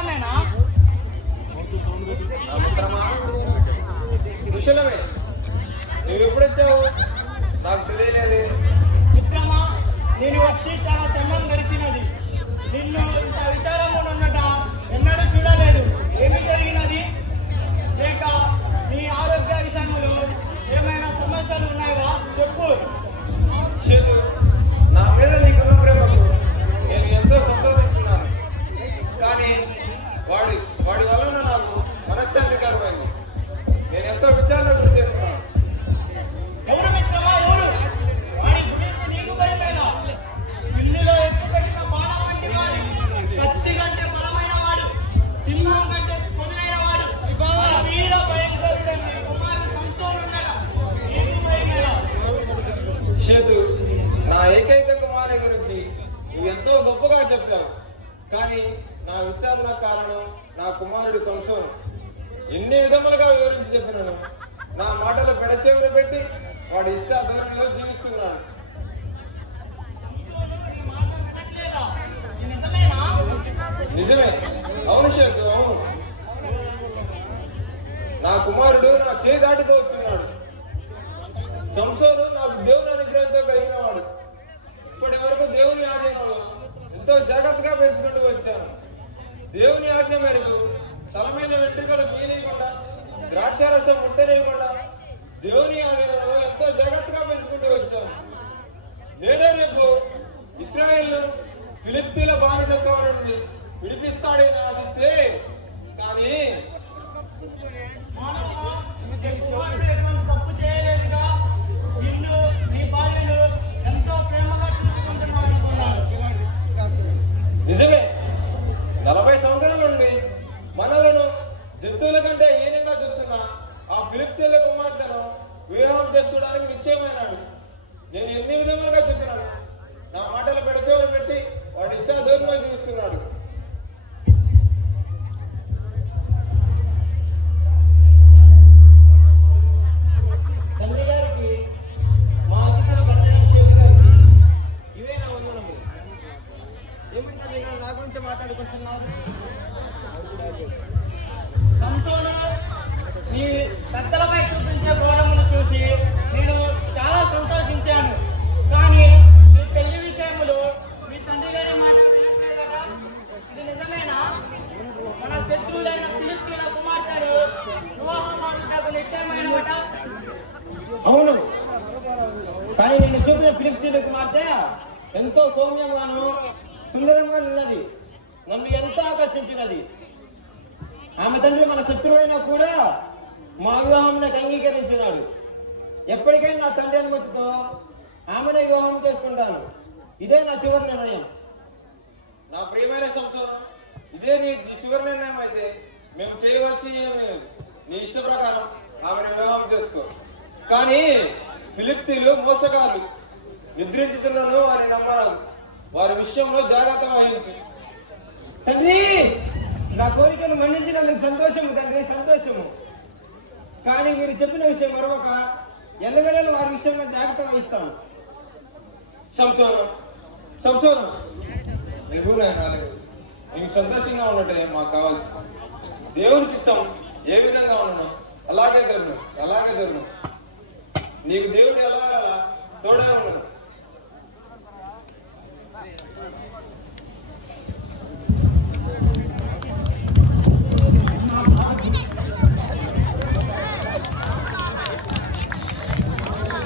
నిజమేనా? కుశలమే. నువ్వు ఎప్పుడొచ్చావు? నాకు తెలియలేదు. మిత్రమా, నేను వచ్చి చాలా సమయం గడిచినది. నిన్ను ఇంత విచారంగా ఉన్నట ఎన్నడూ చూడలేదు. ఏమి జరిగినది? లేక నీ ఆరోగ్య విషయంలో ఏమైనా సమస్యలు ఉన్నాయా? చెప్పు. చేతు, నా మీద నీకున్న ప్రేమకు నేను ఎంతో సంతోషిస్తున్నాను. కానీ వాడి వలన నాకు మనశ్శాంతి కరువైంది. నేను ఎంతో విచారణ గురి చేస్తున్నాను. ఎవరు మిత్రమా? ఎవరు? వాడి గురించి నీకు భయమేనా? ఇల్లులో ఎక్కుపెట్టిన బాణం వంటి వాడు, కత్తి కంటే బలమైన వాడు, సింహం కంటే పొదునైన వాడు, వీర భయంకరుడని నీ కుమారుడు సంతోషుండగా నీకు భయమేనా? చేతు, నా ఏకైక కుమారి గురించి నువ్వు ఎంతో గొప్పగా చెప్పావు. కానీ నా విచారణ కారణం నా కుమారుడు సంసోను. ఎన్ని విధములుగా వివరించి చెప్పినాను. నా మాటలు పెడచెవిన పెట్టి వాడి ఇష్టాధోరణిలో జీవిస్తున్నాడు. నిజమే. అవును చేతు, అవును. నా కుమారుడు నా చేయి దాటితో వచ్చున్నాడు. సంసోను నాకు దేవుని అనుగ్రహంతో కలిగిన వాడు. ఇప్పటి వరకు దేవుని ఆజ్ఞలో ఎంతో జాగ్రత్తగా పెంచుకుంటూ వచ్చాను. దేవుని ఆజ్ఞ మేరకు తల మీద వెంట్రుకలు గీయకుండా, ద్రాక్షారసం ముట్టనేయకుండా దేవుని ఆజ్ఞలో ఎంతో జాగ్రత్తగా పెంచుకుంటూ వచ్చాను. నేనే రేపు ఇశ్రాయేలు ఫిలిష్తీయుల బానిసత్వం నుండి విడిపిస్తాడని ఆశిస్తే, కానీ తప్పు చేయలేదుగా. నిన్ను నీ భార్యను ఎంతో ప్రేమగా చూసుకుంటున్నాను అనుకున్నాను. నిజమే. 40 సంవత్సరాల నుండి మనలను జంతువుల కంటే హీనంగా చూస్తున్న ఆ ఫిలిష్తీయుల కుమార్తెను వివాహం చేసుకోవడానికి నిశ్చయమైనాడు. నేను ఎన్ని విధములుగా చెప్పినాను. నా మాటలు పెడచెవిన పెట్టి వాడి ఇచ్చా దూరంగా జీవిస్తున్నాడు. తండ్రి గారికి, మా అతిథుల భద్రాశేఖర్ గారికి ఇవే నా వందనము. ఏమిటి తండ్రి గారు నా గురించి మాట్లాడుకుంటున్నారు? సంతోను నీ పెద్దలపై చూపించే గౌరవమును చూసి నేను చాలా సంతోషించాను. కానీ మీ పెళ్లి విషయంలో మీ తండ్రి గారి మాట వినట్లేదట. ఇది నిజమేనా? మన శత్రువులైన ఫిలిష్తీయుల కుమార్తెను వివాహం ఆడుటకు నిశ్చయమైనవట. అవును. కానీ నిన్ను చూపిన ఫిలిష్తీయుల కుమార్తె ఎంతో సౌమ్యంగాను సుందరంగా ఉన్నది. నన్ను ఎంతో ఆకర్షించినది. ఆమె తండ్రి మన శత్రువైనా కూడా మా వివాహానికి అంగీకరించినాడు. ఎప్పటికైనా నా తండ్రి అనుమతితో ఆమెనే వివాహం చేసుకుంటాను. ఇదే నా చివరి నిర్ణయం. నా ప్రియమైన సంసారం, ఇదే నీ చివరి నిర్ణయం అయితే మేము చేయవలసి ఏమీ లేదు. నీ ఇష్ట ప్రకారం ఆమెను వివాహం చేసుకో. కానీ ఫిలిష్తీయులు మోసగారు, నిద్రించుతున్నను వారి నమ్మరాదు. వారి విషయంలో జాగ్రత్త వహించు. తండ్రి, నా కోరికను మన్నించినందుకు సంతోషము తండ్రి, సంతోషము. కానీ మీరు చెప్పిన విషయం మరొక ఎల్లవేళలు వారి విషయంలో జాగ్రత్త వహిస్తాను. సంసోను నీకు సంతోషంగా ఉన్నట్టే మాకు కావాల్సి. దేవుని చిత్తం ఏ విధంగా ఉండను అలాగే జరుగును. నీకు దేవుడు ఎలా తోడే ఉండను.